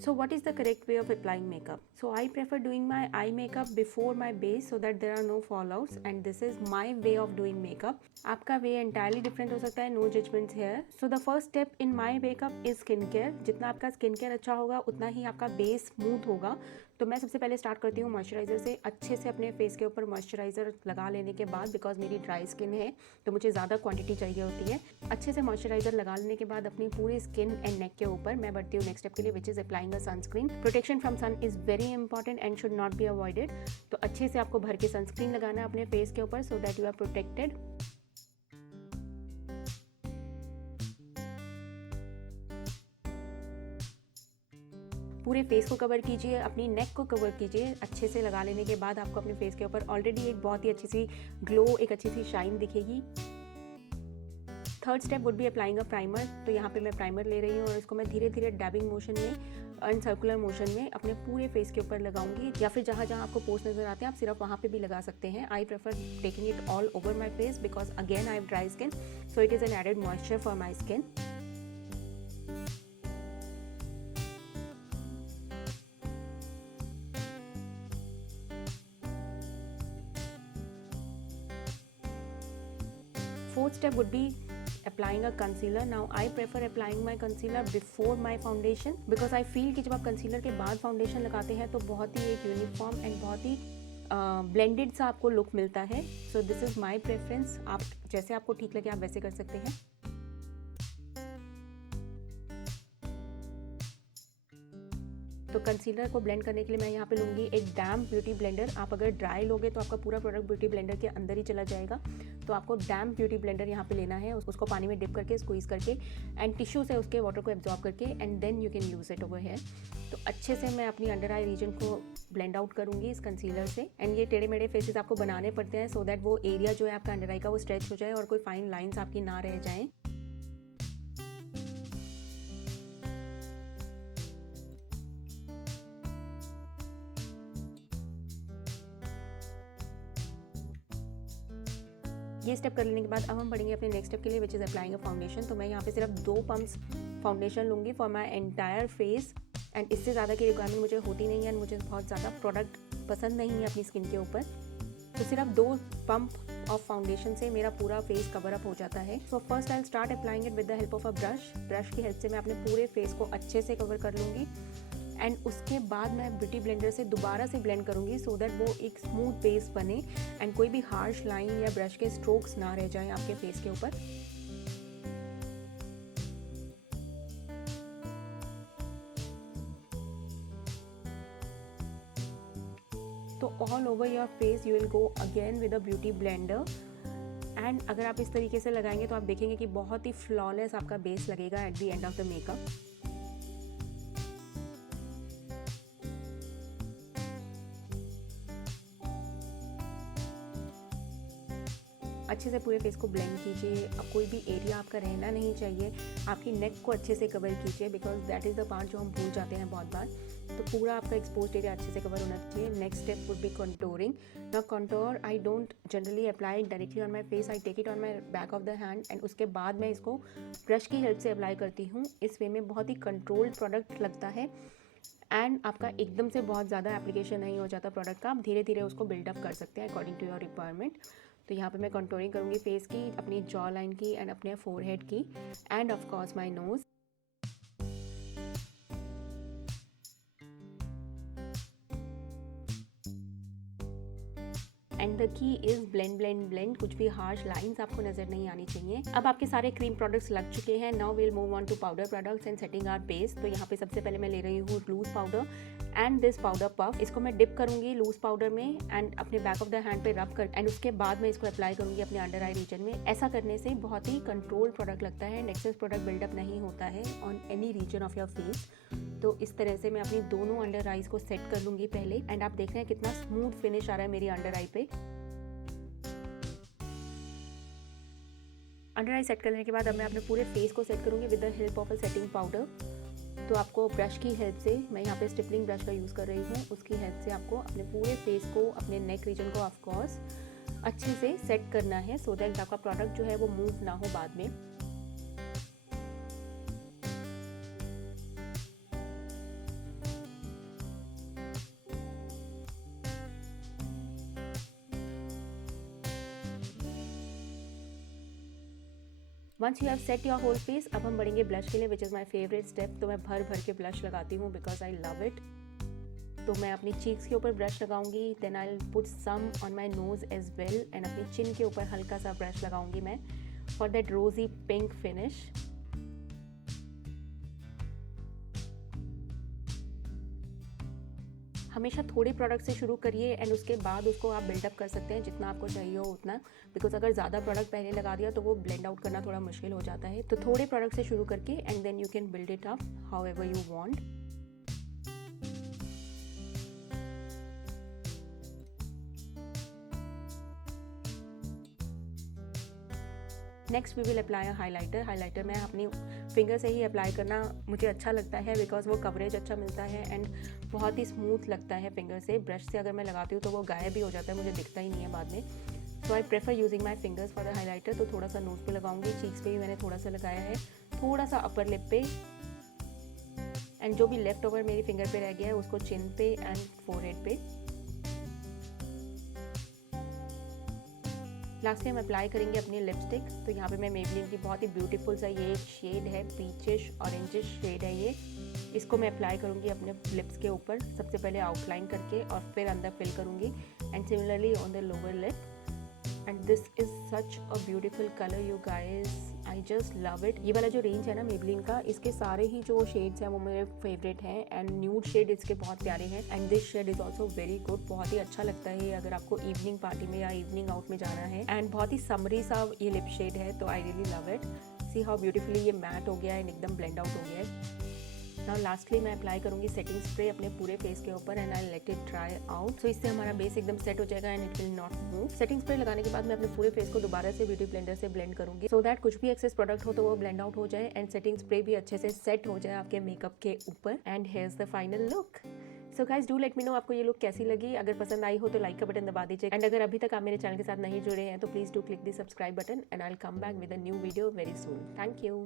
So what is the correct way of applying makeup? So I prefer doing my eye makeup before my base so that there are no fallouts, and this is my way of doing makeup. आपका वे entirely different हो सकता है, no judgments here. So the first step in my makeup is skin care. जितना आपका skin care अच्छा होगा उतना ही आपका बेस स्मूथ होगा. तो मैं सबसे पहले स्टार्ट करती हूँ मॉइस्चराइज़र से. अच्छे से अपने फेस के ऊपर मॉइस्चराइज़र लगा लेने के बाद, बिकॉज मेरी ड्राई स्किन है तो मुझे ज़्यादा क्वांटिटी चाहिए होती है. अच्छे से मॉइस्चराइज़र लगा लेने के बाद अपनी पूरी स्किन एंड नेक के ऊपर मैं बढ़ती हूँ नेक्स्ट स्टेप के लिए, which is applying a sunscreen. Protection from sun is very important and should not be avoided. तो अच्छे से आपको भर के सनस्क्रीन लगाना है अपने फेस के ऊपर so that you are protected. पूरे फेस को कवर कीजिए, अपनी नेक को कवर कीजिए. अच्छे से लगा लेने के बाद आपको अपने फेस के ऊपर ऑलरेडी एक बहुत ही अच्छी सी ग्लो, एक अच्छी सी शाइन दिखेगी. Third step would be applying a primer. तो यहाँ पे मैं प्राइमर ले रही हूँ और इसको मैं धीरे धीरे डैबिंग मोशन में एंड सर्कुलर मोशन में अपने पूरे फेस के ऊपर लगाऊंगी, या फिर जहाँ जहाँ आपको पोर्स नजर आते हैं आप सिर्फ वहाँ पे भी लगा सकते हैं. I prefer taking it all over my face because again I have dry skin, so it is an added moisture for my skin. Fourth step would be applying a concealer. Now I prefer applying my concealer before my foundation because I feel कि जब आप concealer के बाद foundation लगाते हैं तो बहुत ही एक यूनिफॉर्म एंड बहुत ही ब्लेंडेड सा आपको लुक मिलता है. So this is my preference. आप जैसे आपको ठीक लगे आप वैसे कर सकते हैं. तो कंसीलर को ब्लेंड करने के लिए मैं यहाँ पे लूँगी एक डैम्प ब्यूटी ब्लेंडर. आप अगर ड्राई लोगे तो आपका पूरा प्रोडक्ट ब्यूटी ब्लेंडर के अंदर ही चला जाएगा. तो आपको डैम्प ब्यूटी ब्लेंडर यहाँ पे लेना है, उसको पानी में डिप करके स्क्वीज़ करके एंड टिश्यू से उसके वाटर को एब्जॉर्ब करके and then you can use it over here. तो अच्छे से मैं अपनी अंडर आई रीजन को ब्लेंड आउट करूँगी इस कंसीलर से. एंड ये टेढ़े मेढ़े फेसेस आपको बनाने पड़ते हैं सो दैट वो एरिया जो है आपका अंडर आई का वो स्ट्रेच हो जाए और कोई फाइन लाइन्स आपकी ना रह जाएँ. ये स्टेप कर लेने के बाद अब हम बढ़ेंगे अपने नेक्स्ट स्टेप के लिए, which is applying a foundation. तो मैं यहाँ पे सिर्फ 2 पम्प्स फाउंडेशन लूँगी for my entire face. And इससे ज़्यादा की रिक्वायरमेंट मुझे होती नहीं है एंड मुझे बहुत ज़्यादा प्रोडक्ट पसंद नहीं है अपनी स्किन के ऊपर. तो सिर्फ 2 पंप ऑफ फाउंडेशन से मेरा पूरा फेस कवर अप हो जाता है. So first I start applying it with the help of a brush की हेल्प से मैं अपने पूरे फेस को अच्छे से कवर कर लूँगी. एंड उसके बाद मैं ब्यूटी ब्लेंडर से दोबारा से ब्लेंड करूँगी सो दैट वो एक स्मूथ बेस बने एंड कोई भी हार्श लाइन या ब्रश के स्ट्रोक्स ना रह जाएं आपके फेस के ऊपर. तो all over your face you will go again with a beauty blender. And अगर आप इस तरीके से लगाएंगे तो आप देखेंगे कि बहुत ही फ्लॉलेस आपका बेस लगेगा at the end of the makeup. अच्छे से पूरे फेस को ब्लेंड कीजिए. अब कोई भी एरिया आपका रहना नहीं चाहिए. आपकी नेक को अच्छे से कवर कीजिए because that is the part जो हम भूल जाते हैं बहुत बार. तो पूरा आपका एक्सपोज्ड एरिया अच्छे से कवर होना चाहिए. Next step would be contouring. Now contour I don't generally apply directly on my face. I take it on my back of the hand and उसके बाद मैं इसको ब्रश की हेल्प से अप्लाई करती हूँ. इस वे में बहुत ही कंट्रोल्ड प्रोडक्ट लगता है एंड आपका एकदम से बहुत ज़्यादा एप्लीकेशन नहीं हो जाता प्रोडक्ट का. आप धीरे धीरे उसको बिल्डअप कर सकते हैं अकॉर्डिंग टू योर रिक्वायरमेंट. तो यहाँ पे मैं कंटूरिंग करूँगी फेस की, अपनी जॉ लाइन की एंड अपने फोरहेड की and of course my nose. And the key is blend blend blend. कुछ भी हार्श लाइंस आपको नजर नहीं आनी चाहिए. अब आपके सारे क्रीम प्रोडक्ट्स लग चुके हैं. Now will move on to powder products and setting our base. तो यहाँ पे सबसे पहले मैं ले रही हूँ loose powder and this powder puff. इसको मैं डिप करूँगी लूज पाउडर में एंड अपने बैक ऑफ द हैंड पे रब कर एंड उसके बाद मैं इसको अप्लाई करूँगी अपने अंडर आई रीजन में. ऐसा करने से बहुत ही कंट्रोल्ड प्रोडक्ट लगता है. एक्सेस प्रोडक्ट बिल्डअप नहीं होता है on any region of your face. तो इस तरह से मैं अपनी दोनों अंडर आईज को सेट कर लूँगी पहले. एंड आप देख रहे हैं कितना स्मूथ फिनिश आ रहा है मेरी अंडर आई पे. अंडर आई सेट करने के बाद अब मैं अपने पूरे फेस को सेट करूँगी with the help of a setting powder. तो आपको ब्रश की हेल्प से, मैं यहाँ पे स्टिपलिंग ब्रश का यूज़ कर रही हूँ, उसकी हेल्प से आपको अपने पूरे फेस को, अपने नेक रीजन को ऑफ कोर्स अच्छे से सेट करना है सो दैट आपका प्रोडक्ट जो है वो मूव ना हो बाद में. Once you have set your whole face, अब हम बढ़ेंगे ब्लश के लिए, which is my favourite step. तो मैं भर भर के ब्लश लगाती हूँ बिकॉज आई लव इट। तो मैं अपनी चीक्स के ऊपर ब्रश लगाऊंगी, then I will put some on my nose as well, and अपनी चिन के ऊपर हल्का सा ब्रश लगाऊंगी मैं for that rosy pink finish. हमेशा थोड़े प्रोडक्ट से शुरू करिए एंड उसके बाद उसको आप बिल्डअप कर सकते हैं जितना आपको चाहिए हो उतना, बिकॉज अगर ज़्यादा प्रोडक्ट पहले लगा दिया तो वो ब्लेंड आउट करना थोड़ा मुश्किल हो जाता है। तो थोड़े प्रोडक्ट से शुरू करके and then you can build it up however you want. Next we will apply highlighter. Highlighter मैं अपनी फिंगर से ही अप्लाई करना मुझे अच्छा लगता है बिकॉज वो कवरेज अच्छा मिलता है एंड बहुत ही स्मूथ लगता है फिंगर से। ब्रश से अगर मैं लगाती हूँ तो वो गायब भी हो जाता है, मुझे दिखता ही नहीं है बाद में। So I prefer using my fingers for the highlighter. तो थोड़ा सा नोज पे लगाऊंगी, चीक्स पे भी मैंने थोड़ा सा लगाया है, थोड़ा सा अपर लिप पे, एंड जो भी लेफ्ट ओवर मेरी फिंगर पे रह गया है उसको चिन पे एंड फोरहेड पे। लास्ट में हम अप्लाई करेंगे अपनी लिपस्टिक। तो यहाँ पे मैं मेबलिन की बहुत ही ब्यूटीफुल सा ये शेड है, पीचिश ऑरेंजिश शेड है ये। इसको मैं अप्लाई करूँगी अपने लिप्स के ऊपर, सबसे पहले आउटलाइन करके और फिर अंदर फिल करूँगी, and similarly on the lower lip. And this is such a beautiful colour you guys, I just love it. ये वाला जो रेंज है ना मेबलिन का, इसके सारे ही जो शेड्स हैं वो मेरे फेवरेट हैं, एंड न्यूड शेड इसके बहुत प्यारे हैं, and this shade is also very good. बहुत ही अच्छा लगता है अगर आपको इवनिंग पार्टी में या इवनिंग आउट में जाना है, एंड बहुत ही समरी सा ये लिप शेड है, तो I really love it. See how beautifully ये मैट हो गया है, एकदम ब्लेंड आउट हो गया है। नाउ लास्टली मैं अप्लाई करूँगी सेटिंग स्प्रे अपने पूरे फेस के ऊपर, and I let it dry out. So इससे हमारा बेस एकदम सेट हो जाएगा and it will not move. Setting spray लगाने के बाद मैं अपने पूरे फेस को दोबारा से ब्यूटी ब्लेंडर से ब्लेंड करूँगी, सो दैट कुछ भी एक्सेस प्रोडक्ट हो तो वो ब्लेंड आउट हो जाए एंड सेटिंग स्प्रे भी अच्छे से सेट हो जाए आपके मेकअप के ऊपर। And here is the final look. So guys do let me know आपको ये लुक कैसी लगी। अगर पसंद आई हो तो लाइक का बटन दबा दीजिए, एंड अगर अभी तक आप मेरे चैनल के साथ नहीं जुड़े हैं तो please do click the subscribe button, and I will come back with a new video very soon. Thank you.